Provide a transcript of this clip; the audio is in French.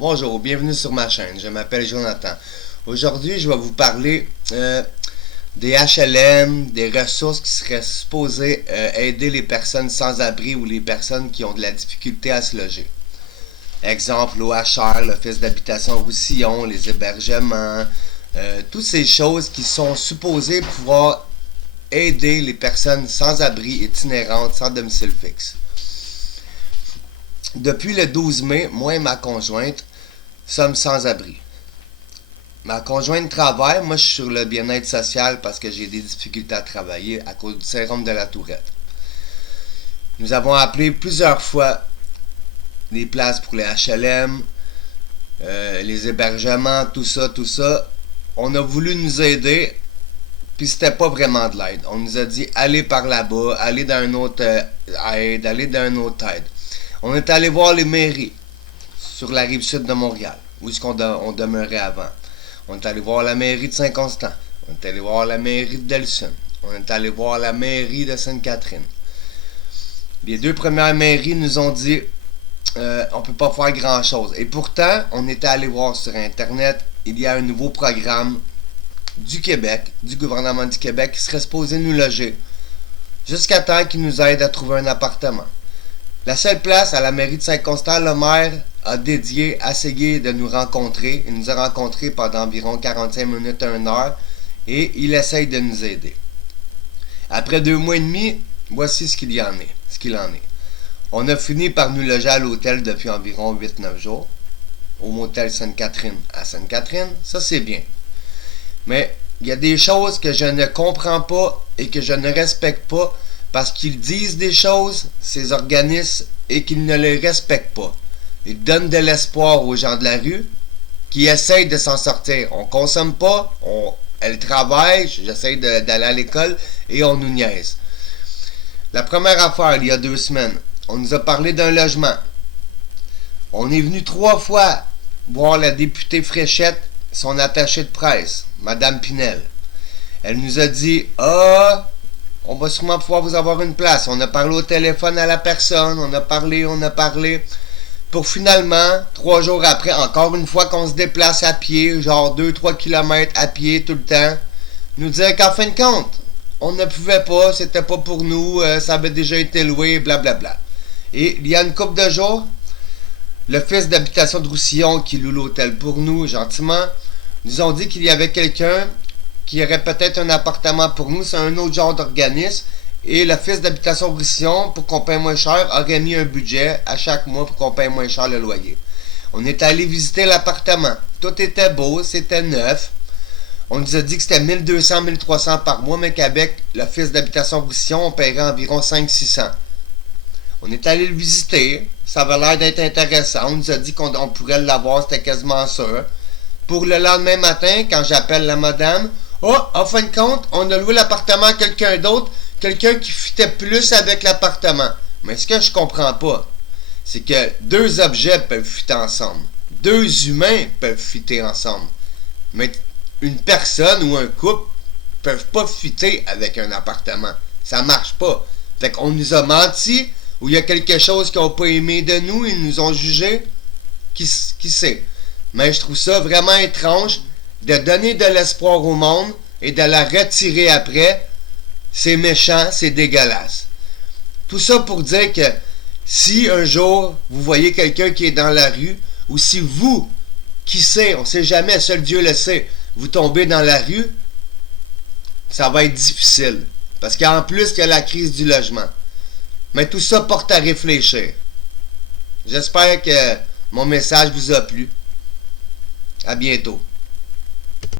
Bonjour, bienvenue sur ma chaîne, je m'appelle Jonathan. Aujourd'hui, je vais vous parler des HLM, des ressources qui seraient supposées aider les personnes sans abri ou les personnes qui ont de la difficulté à se loger. Exemple, l'OHR, l'Office d'habitation Roussillon, les hébergements, toutes ces choses qui sont supposées pouvoir aider les personnes sans abri, itinérantes, sans domicile fixe. Depuis le 12 mai, moi et ma conjointe sommes sans abri. Ma conjointe travaille, moi je suis sur le bien-être social parce que j'ai des difficultés à travailler à cause du syndrome de la Tourette. Nous avons appelé plusieurs fois les places pour les HLM, les hébergements, tout ça. On a voulu nous aider, puis c'était pas vraiment de l'aide. On nous a dit allez par là-bas, allez dans une autre aide, allez dans une autre aide. On est allé voir les mairies sur la rive sud de Montréal, où est-ce on demeurait avant. On est allé voir la mairie de Saint-Constant. On est allé voir la mairie de Delson. On est allé voir la mairie de Sainte-Catherine. Les deux premières mairies nous ont dit on peut pas faire grand-chose. Et pourtant, on était allé voir sur Internet, il y a un nouveau programme du Québec, du gouvernement du Québec, qui serait supposé nous loger jusqu'à temps qu'il nous aide à trouver un appartement. La seule place à la mairie de Saint-Constant, le maire a essayé de nous rencontrer. Il nous a rencontrés pendant environ 45 minutes à 1 heure et il essaye de nous aider. Après 2 mois et demi, voici ce qu'il en est. On a fini par nous loger à l'hôtel depuis environ 8-9 jours, au motel Sainte-Catherine à Sainte-Catherine. Ça, c'est bien. Mais il y a des choses que je ne comprends pas et que je ne respecte pas parce qu'ils disent des choses, ces organismes, et qu'ils ne les respectent pas. Ils donnent de l'espoir aux gens de la rue qui essayent de s'en sortir. On consomme pas, elle travaille, j'essaye d'aller à l'école et on nous niaise. La première affaire, il y a 2 semaines, on nous a parlé d'un logement. On est venu 3 fois voir la députée Fréchette, son attachée de presse, Madame Pinel. Elle nous a dit « Ah, on va sûrement pouvoir vous avoir une place. » On a parlé au téléphone à la personne, on a parlé. Pour finalement, 3 jours après, encore une fois qu'on se déplace à pied, genre 2-3 km à pied tout le temps, nous dire qu'en fin de compte, on ne pouvait pas, c'était pas pour nous, ça avait déjà été loué, blablabla. Et il y a une couple de jours, l'Office d'habitation de Roussillon, qui loue l'hôtel pour nous, gentiment, nous ont dit qu'il y avait quelqu'un qui aurait peut-être un appartement pour nous, c'est un autre genre d'organisme, et l'Office d'habitation de Roussillon, pour qu'on paye moins cher, aurait mis un budget à chaque mois pour qu'on paye moins cher le loyer. On est allé visiter l'appartement. Tout était beau, c'était neuf. On nous a dit que c'était 1200-1300 par mois, mais qu'avec l'Office d'habitation de Roussillon, on paierait environ 500-600. On est allé le visiter, ça avait l'air d'être intéressant. On nous a dit qu'on pourrait l'avoir, c'était quasiment sûr. Pour le lendemain matin, quand j'appelle la madame, oh, en fin de compte, on a loué l'appartement à quelqu'un d'autre, quelqu'un qui fitait plus avec l'appartement. Mais ce que je comprends pas, c'est que 2 objets peuvent fitter ensemble. 2 humains peuvent fitter ensemble. Mais une personne ou un couple peuvent pas fitter avec un appartement. Ça marche pas. Fait qu'on nous a menti, ou il y a quelque chose qu'ils n'ont pas aimé de nous, ils nous ont jugé. Qui sait? Mais je trouve ça vraiment étrange de donner de l'espoir au monde et de la retirer après. C'est méchant, c'est dégueulasse. Tout ça pour dire que si un jour vous voyez quelqu'un qui est dans la rue, ou si vous, qui sait, on sait jamais, seul Dieu le sait, vous tombez dans la rue, ça va être difficile. Parce qu'en plus, il y a la crise du logement. Mais tout ça porte à réfléchir. J'espère que mon message vous a plu. À bientôt.